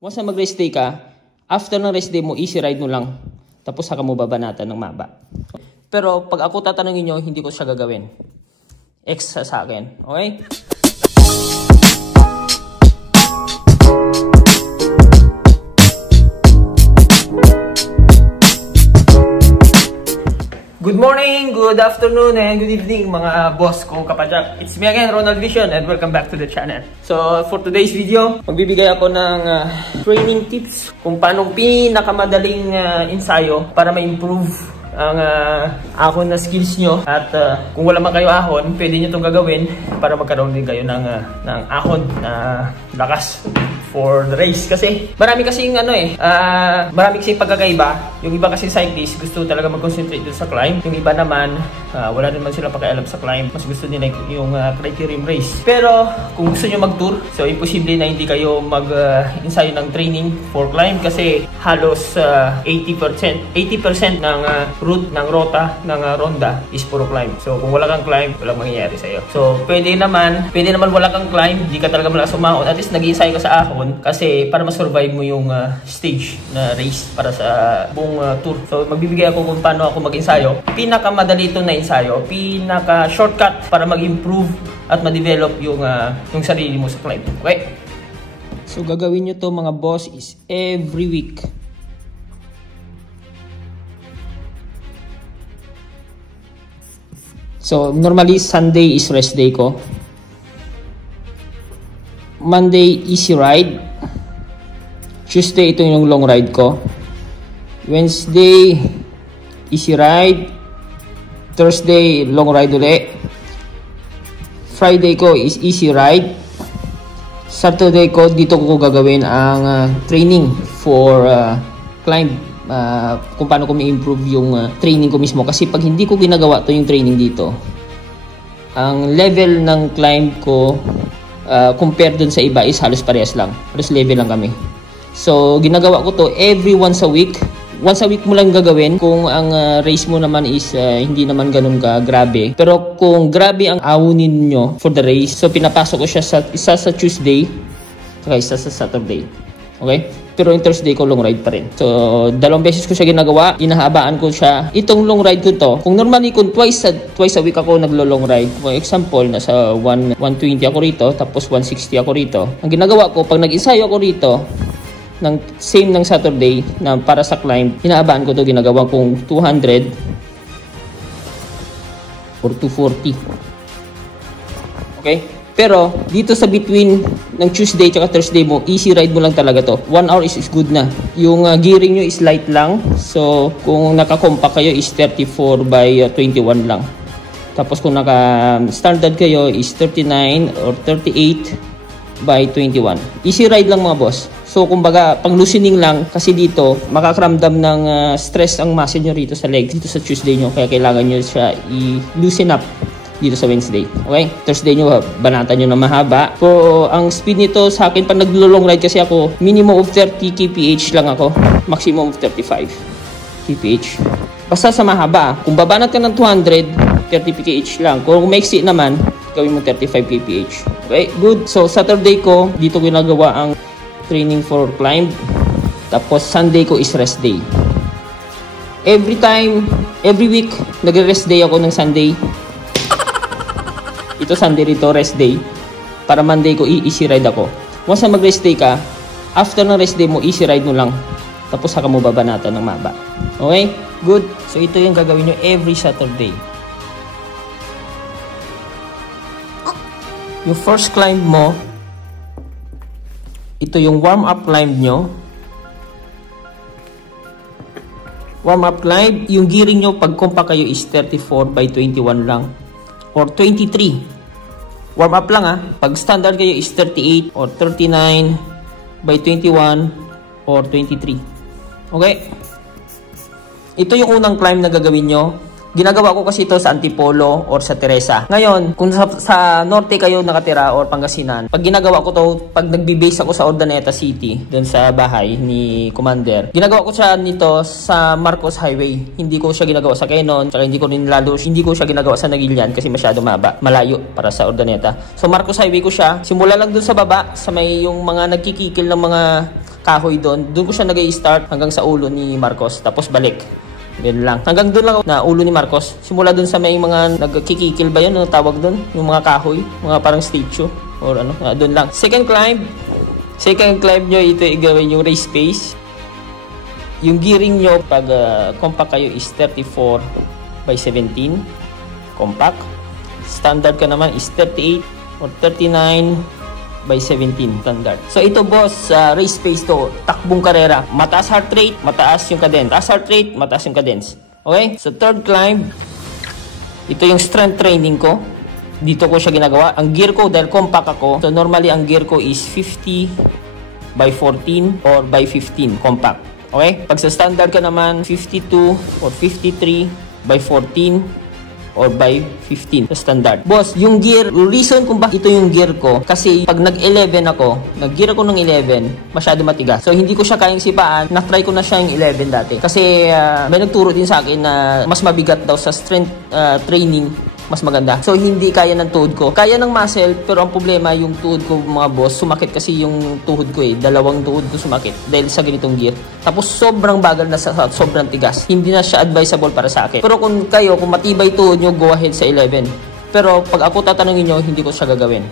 Once na mag-rest day ka, after ng rest day mo, easy ride mo lang. Tapos saka mo babanatan ng maba. Pero pag ako tatanungin nyo, hindi ko siya gagawin. X sa akin. Okay? Good morning, good afternoon, and good evening mga boss kong kapadyak. It's me again, Ronald Vision, and welcome back to the channel. So, for today's video, magbibigay ako ng training tips kung paano pinakamadaling ensayo para ma-improve ang ahon na skills nyo. At kung wala man kayo ahon, pwede nyo itong gagawin para magkaroon din kayo ng ahon na lakas for the race. Kasi marami kasing marami kasing pagkakaiba. Yung iba kasi cyclist gusto talaga mag-concentrate dun sa climb. Yung iba naman wala naman sila pakialam sa climb. Mas gusto nila yung criterium race. Pero kung gusto nyo mag-tour, so imposible na hindi kayo mag-ensayo ng training for climb kasi halos 80% ng route ng rota ng ronda is puro climb. So kung wala kang climb, walang mangyayari sa'yo. So pwede naman wala kang climb, hindi ka talaga malakas umahon. At least nag-ensayo ka sa ahon kasi para ma-survive mo yung stage na race para sa buong tour. So magbibigay ako kung paano ako mag-ensayo. Pinakamadali itong na ensayo, pinaka-shortcut para mag-improve at ma-develop yung sarili mo sa climb. Okay? So gagawin nyo to mga boss is every week. So normally Sunday is rest day ko. Monday, easy ride. Tuesday, ito yung long ride ko. Wednesday, easy ride. Thursday, long ride ulit. Friday ko is easy ride. Saturday ko, dito ko gagawin ang training for climb. Kung paano ko ma-improve yung training ko mismo. Kasi pag hindi ko ginagawa to yung training dito, ang level ng climb ko compared dun sa iba is halos parehas lang. Halos level lang kami. So, ginagawa ko to every once a week. Once a week mo lang gagawin kung ang race mo naman is hindi naman ganun ka grabe. Pero kung grabe ang awunin nyo for the race, so pinapasok ko siya isa sa Tuesday saka isa sa Saturday. Okay? Pero yung Thursday ko long ride pa rin. So, 2 beses ko siya ginagawa. Inahabaan ko siya. Itong long ride ko to, kung normally kung twice a week ako naglo-long ride. For example, nasa 120 ako rito, tapos 160 ako rito. Ang ginagawa ko, pag nag-ensayo ako rito, same ng Saturday, na para sa climb, inahabaan ko to, ginagawa kong 200 or 240. Okay? Pero, dito sa between ng Tuesday at Thursday mo, easy ride mo lang talaga to. 1 hour is good na. Yung gearing nyo is light lang. So, kung naka-compact kayo is 34 by 21 lang. Tapos kung naka-standard kayo is 39 or 38 by 21. Easy ride lang mga boss. So, kumbaga, pang loosening lang kasi dito, makakaramdam ng stress ang muscle nyo rito sa legs, dito sa Tuesday nyo. Kaya kailangan nyo siya i-loosen up dito sa Wednesday. Okay? Thursday nyo, banatan nyo na mahaba. So, ang speed nito sa akin, pag naglo-long ride kasi ako, minimum of 30 kph lang ako. Maximum of 35 kph. Basta sa mahaba. Kung babanat ka ng 200, 30 kph lang. Kung maiksi naman, gawin mo 35 kph. Okay? Good. So, Saturday ko, dito ginagawa ang training for climb. Tapos, Sunday ko is rest day. Every week, nag-rest day ako ng Sunday. Ito Sunday rito, rest day. Para Monday ko, easy ride ako. Once na mag-rest day ka, after ng rest day mo, easy ride mo lang. Tapos saka mo babanatan ng maba. Okay? Good. So ito yung gagawin nyo every Saturday. Yung first climb mo, ito yung warm-up climb nyo. Warm-up climb, yung gearing nyo pag compact kayo is 34 by 21 lang. Or 23. Warm up lang Pag standard kayo is 38 or 39 by 21 or 23. Okay? Ito yung unang climb na gagawin nyo. Ginagawa ko kasi ito sa Antipolo or sa Teresa. Ngayon, kung sa norte kayo nakatira or Pangasinan, pag ginagawa ko to, pag nagbe-base ako sa Urdaneta City, dun sa bahay ni Commander, ginagawa ko siya nito sa Marcos Highway. Hindi ko siya ginagawa sa Quezon, saka hindi ko siya ginagawa sa Naguilian kasi masyado malayo para sa Urdaneta. So Marcos Highway ko siya. Simula lang dun sa baba, sa may yung mga nagkikikil ng mga kahoy doon. Doon ko siya nag-i-start hanggang sa ulo ni Marcos. Tapos balik. Ganun lang. Hanggang doon lang ako na ulo ni Marcos. Simula doon sa may mga nagkikikil ba yun? Ano tawag doon? Yung mga kahoy. Mga parang statue. Or ano. Doon lang. Second climb. Second climb nyo, ito gawin yung race pace. Yung gearing nyo pag compact kayo is 34 by 17. Compact. Standard ka naman is 38 or 39 by 17 standard. So ito boss, race pace to, takbong karera. Mataas heart rate, mataas yung cadence. Mataas heart rate, mataas yung cadence. Okay? So third climb, ito yung strength training ko. Dito ko siya ginagawa. Ang gear ko, dahil compact ako, so normally ang gear ko is 50 by 14 or by 15 compact. Okay? Pag sa standard ka naman, 52 or 53 by 14 or by 15 sa standard. Boss, yung gear, reason kung bakit ito yung gear ko, kasi pag nag-11 ako, nag-gear ako ng 11, masyado matigas. So, hindi ko siya kayang sipaan. Na-try ko na siya yung 11 dati. Kasi, may nagturo din sa akin na mas mabigat daw sa strength training, mas maganda. So, hindi kaya ng tuhod ko. Kaya ng muscle, pero ang problema, yung tuhod ko, mga boss, sumakit kasi yung tuhod ko eh. Dalawang tuhod ko sumakit dahil sa ganitong gear. Tapos, sobrang bagal na sobrang tigas. Hindi na siya advisable para sa akin. Pero kung kayo, kung matibay tuhod nyo, go ahead sa 11. Pero, pag ako tatanungin nyo, hindi ko siya gagawin.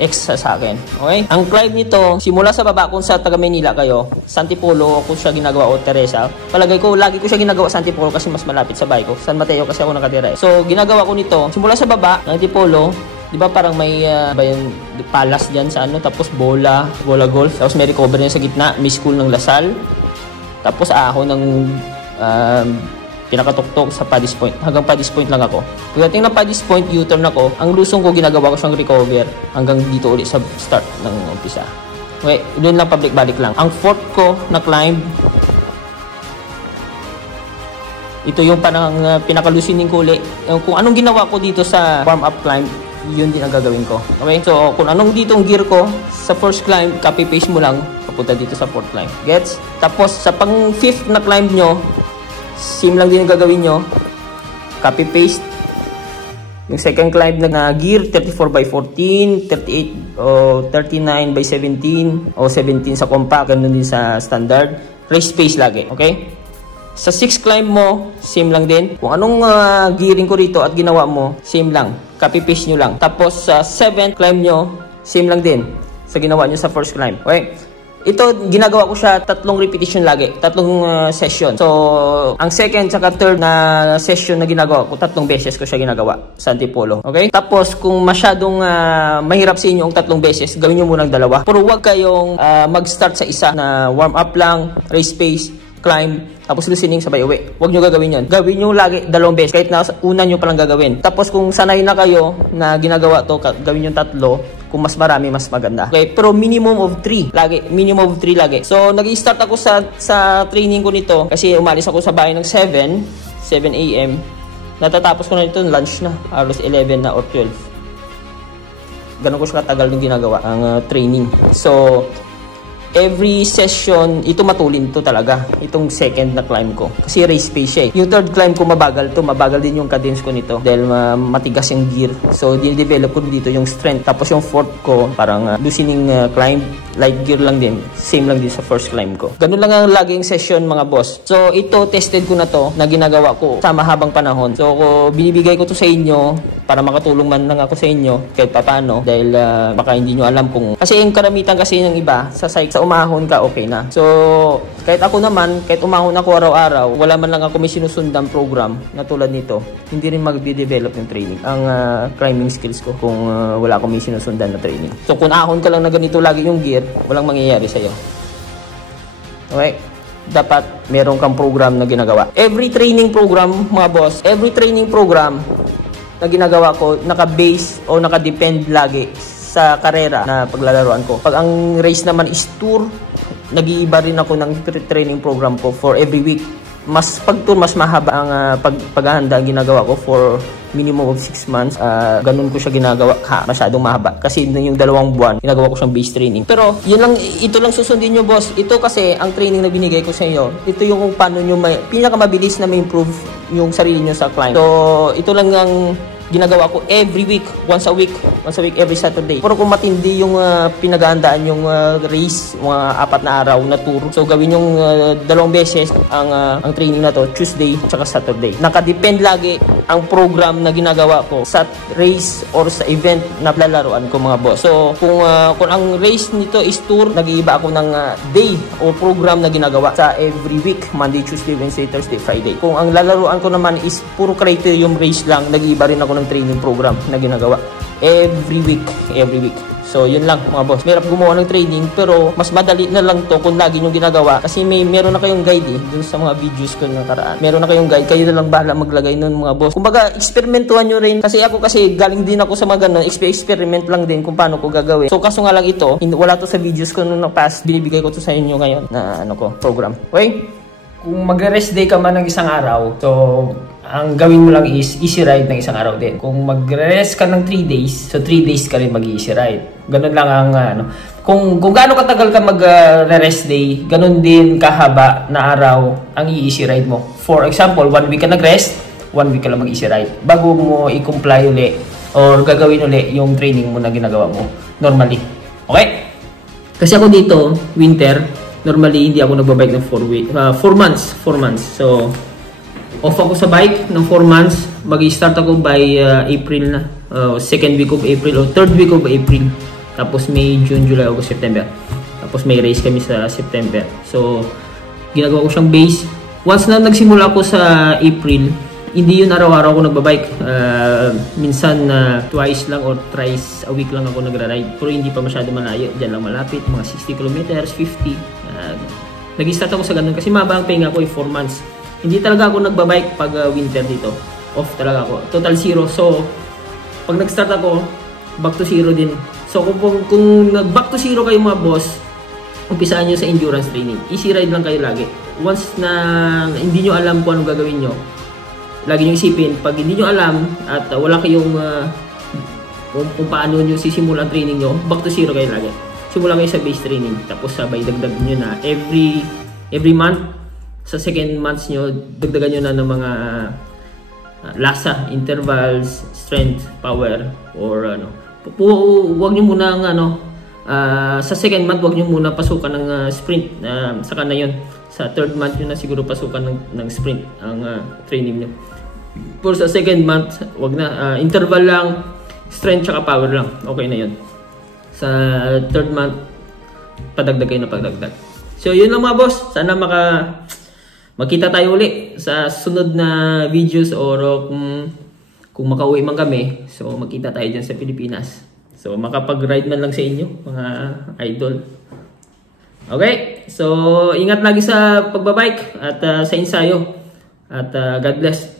Extra sa akin. Okay? Ang climb nito, simula sa baba, kung sa taga Manila kayo, San Tipolo, ako siya ginagawa, o Teresa. Palagay ko, lagi ko siya ginagawa San Tipolo kasi mas malapit sa bahay ko. San Mateo kasi ako nakatira. So, ginagawa ko nito, simula sa baba, ng Tipolo, di ba parang may yung palas dyan sa ano, tapos bola golf, tapos may recover niya sa gitna, may school ng Lasal, tapos ako ng pinakatuktok sa Paddy's Point. Hanggang Paddy's Point lang ako. Pagdating ng Paddy's Point, U-turn ako. Ang lusong ko, ginagawa ko siyang recover hanggang dito ulit sa start ng umpisa. Okay, doon lang pabalik-balik lang. Ang fourth ko na climb, ito yung parang pinakalusining ko ulit. Kung anong ginawa ko dito sa warm-up climb, yun din ang gagawin ko. Okay, so kung anong dito ang gear ko, sa first climb, copy-paste mo lang, papunta dito sa fourth climb. Gets? Tapos sa pang-fifth na climb nyo, same lang din ang gagawin nyo. Copy-paste. Yung second climb na gear, 34 by 14, 38 o 39 by 17, o 17 sa compact, ganun din sa standard. Race pace lagi, okay? Sa 6th climb mo, same lang din. Kung anong gearing ko rito at ginawa mo, same lang. Copy-paste nyo lang. Tapos sa 7th climb nyo, same lang din sa ginawa nyo sa first climb, okay? Ito, ginagawa ko siya 3 repetition lagi. 3 session. So, ang second saka third na session na ginagawa ko, 3 beses ko siya ginagawa sa Antipolo. Okay? Tapos, kung masyadong mahirap sa inyo ang 3 beses, gawin nyo munang 2. Pero huwag kayong mag-start sa isa na warm-up lang, race pace, climb, tapos loosening sabay uwi. Huwag nyo gagawin yun. Gawin nyo lagi 2 beses, kahit na una nyo palang gagawin. Tapos, kung sanay na kayo na ginagawa to, gawin nyo 3. Kung mas marami, mas maganda. Okay, pero minimum of 3. Lagi, minimum of 3 lagi. So, nag-i-start ako sa training ko nito kasi umalis ako sa bahay ng 7 a.m. Natatapos ko na nito, lunch na. Aros 11 na or 12. Ganun ko siya katagal nung ginagawa ang training. So, every session, ito matulin to talaga. Itong second na climb ko. Kasi race pace siya eh. Yung third climb ko mabagal to. Mabagal din yung cadence ko nito. Dahil matigas yung gear. So, dinidevelop ko dito yung strength. Tapos yung fourth ko, parang loosening climb. Light gear lang din. Same lang din sa first climb ko. Ganun lang ang laging session mga boss. So, ito, tested ko na to. Na ginagawa ko sa mahabang panahon. So, binibigay ko to sa inyo para makatulong man lang ako sa inyo kahit paano. Dahil baka hindi nyo alam kung... Kasi yung karamitan kasi ng iba, sa umahon ka, okay na. So, kahit ako naman, kahit umahon ako araw-araw, wala man lang ako may sinusundang program na tulad nito, hindi rin mag-develop yung training. Ang climbing skills ko kung wala akong may sinusundan na training. So, kung ahon ka lang na ganito lagi yung gear, walang mangyayari sa'yo. Okay? Dapat meron kang program na ginagawa. Every training program, mga boss, every training program na ginagawa ko, naka-base o naka-depend lagi sa karera na paglalaroan ko. Pag ang race naman is tour, nag-iiba rin ako ng training program ko for every week. Pag tour, mas mahaba ang paghahanda ang ginagawa ko for minimum of 6 months. Ganun ko siya ginagawa. Masyadong mahaba. Kasi yung 2 buwan, ginagawa ko siyang base training. Pero, ito lang susundin nyo, boss. Ito kasi, ang training na binigay ko sa inyo, ito yung kung paano nyo pinakamabilis na ma-improve yung sarili nyo sa climb. So, ito lang ang ginagawa ko every week, once a week every Saturday. Pero kung matindi yung pinaghahandaan yung race, mga 4 na araw na tour, so gawin yung 2 beses ang training na to, Tuesday at Saturday. Nakadepend lagi ang program na ginagawa ko sa race or sa event na lalaruan ko, mga boss. So kung ang race nito is tour, nag-iiba ako ng day o program na ginagawa sa every week, Monday, Tuesday, Wednesday, Thursday, Friday. Kung ang lalaruan ko naman is puro criterium race lang, nag-iiba rin ako ng training program na ginagawa every week. So yun lang, mga boss. Mahirap gumawa ng training, pero mas madali na lang to kung lagi nyo ginagawa, kasi meron na kayong guide dun sa mga videos ko na nakaraan. Meron na kayong guide, kayo na lang bahala maglagay nun, mga boss. Kumbaga, eksperimentuhan nyo rin, kasi galing din ako sa mga ganun, experiment lang din kung paano ko gagawin. So kaso nga lang ito, wala to sa videos ko nung past, binibigay ko to sa inyo ngayon na program. Okay? Kung mag-rest day ka man ng isang araw, so ang gawin mo lang is easy ride ng isang araw din. Kung mag-rest ka ng 3 days, so 3 days ka rin mag-easy ride. Ganun lang ang Kung gaano katagal ka mag-rest day, ganun din kahaba na araw ang i-easy ride mo. For example, 1 week ka nag-rest, 1 week ka lang mag-easy ride. Bago mo i-comply uli or gagawin uli yung training mo na ginagawa mo normally. Okay? Kasi ako dito, winter, normally hindi ako nagbabike ng 4 months. So off ako sa bike ng 4 months. Mag-i-start ako by April na. 2nd week of April o 3rd week of April. Tapos May, June, July, August, September. Tapos may race kami sa September. So, ginagawa ko siyang base. Once na nagsimula ako sa April, hindi yun araw-araw ako nagbabike. Minsan twice lang or thrice a week lang ako nagra-ride. Pero hindi pa masyado malayo. Diyan lang malapit. Mga 60 kilometers, 50. Nag-start ako sa ganun kasi mabang pahinga ko 4 months. Hindi talaga ako nagbabike pag winter dito. Off talaga ako. Total zero. So, pag nag-start ako, back to zero din. So, kung nag-back to zero kayo, mga boss, umpisaan nyo sa endurance training. Easy ride lang kayo lagi. Once na hindi nyo alam kung anong gagawin nyo, lagi nyo isipin, pag hindi nyo alam at wala kayong kung paano nyo sisimulan training nyo, back to zero kayo lagi. Simula kayo sa base training. Tapos sabay dagdag nyo na every month. Sa second months nyo, dagdagan nyo na ng mga lasa, intervals, strength, power, or huwag nyo muna sa second month, huwag nyo muna pasukan ng sprint. Saka na yun. Sa third month nyo na siguro pasukan ng sprint ang training nyo. Pero sa second month, huwag na. Interval lang, strength, saka power lang. Okay na yun. Sa third month, padagdag kayo na padagdag. So yun lang, mga boss. Sana magkita tayo uli sa sunod na videos or kung makauwi man kami, so magkita tayo dyan sa Pilipinas. So makapag-ride man lang sa inyo, mga idol. Okay, so ingat lagi sa pagbabike at sa ensayo. At God bless.